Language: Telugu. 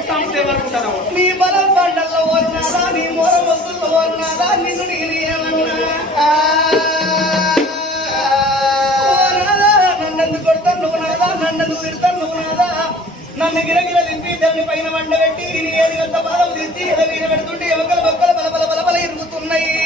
ఎగ్జామ్స్ ఏమనుకుంటాను నీ బలం పంటల్లో ఓడినారా నీ మూల వస్తుల్లో ఓడినారా నిన్ను నేను ఏమన్నా నన్నెందుకు కొడతాను నువ్వు నాదా నన్నెందుకు తిడతాను నువ్వు నాదా నన్ను గిరగిర దింపి దాన్ని పైన వంట పెట్టి నీ ఏది గంట బాధలు తీసి ఇలా వీణ పెడుతుంటే ఎవకల బొక్కల బలబల బలబల ఇరుగుతున్నాయి